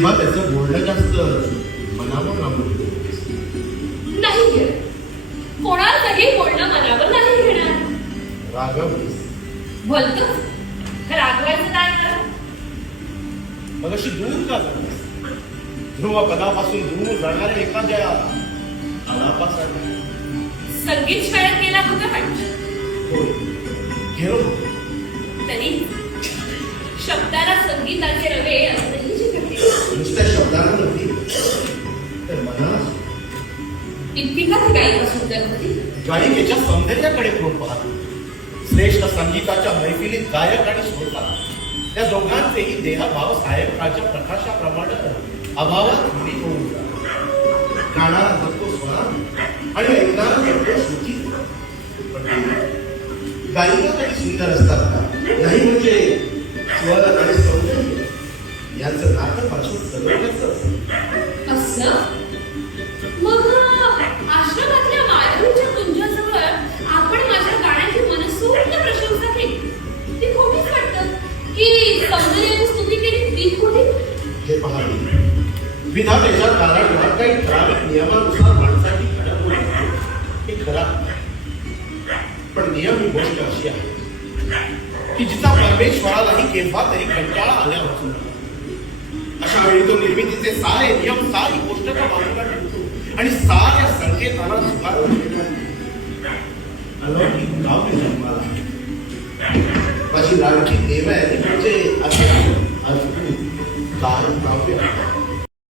तेव्हा त्याचं बोलणं जास्त मनावर राहून नाही घेणार. कोणाचंही बोलणं मनावर नाही घेणार. रागवलीस बोलतोच रागवायचं काय करा. मग अशी दूर का जातेस? ध्रुव पदापासून दूर जाणाऱ्या एखाद्या आलापासाठी संगीत शाळेत गेला होता वाटतं. होय गेलो होतो. तरी शब्दाला संगीताचे रवे अजूनही चिकटले. नुसत्या शब्दाला नव्हती तर मनाला इतकी का ती गायिका सुंदर होती. गायिकेच्या सौंदर्याकडे कोण पाहतो. श्रेष्ठ संगीताच्या मैफिलीत गायक आणि श्रोता त्या दोघांचेही देहभाव सायंकाळच्या प्रकाशाप्रमाणे अभावात विलीन होऊन जातात. कानाला धक्को स्वरा आणि ऐकणारा धक्को श्रुती. पण गायिका काही सुंदर असतात का? नाही म्हणजे स्वर आणि सौंदर्य यांचं नातं पासून सगळंच असं मग आश्रमातल्या माधवीच्या कुंजाजवळ आपण माझ्या गाण्याची मनसोक्त प्रशंसा केली. ती खोटीच वाटतं की सौंदर्याची स्तुती केली ती खोटी. हे पहा विधातेच्या कानावर काही ठराविक नियमानुसार माणसाची घडवणूक होते. हे खरं आहे. पण नियम ही गोष्ट अशी आहे की जिचा परमेश्वरालाही केव्हा तरी कंटाळा आल्यापासून अशा वेळी तो निर्मितीचे सारे नियम सारी गोष्टच्या बाजूला ठेवतो आणि साऱ्या संकेताला झुगारून अलौकिक काव्य जन्माला माझी लाडकी देव आहे म्हणजे असं अद्भुत काव्य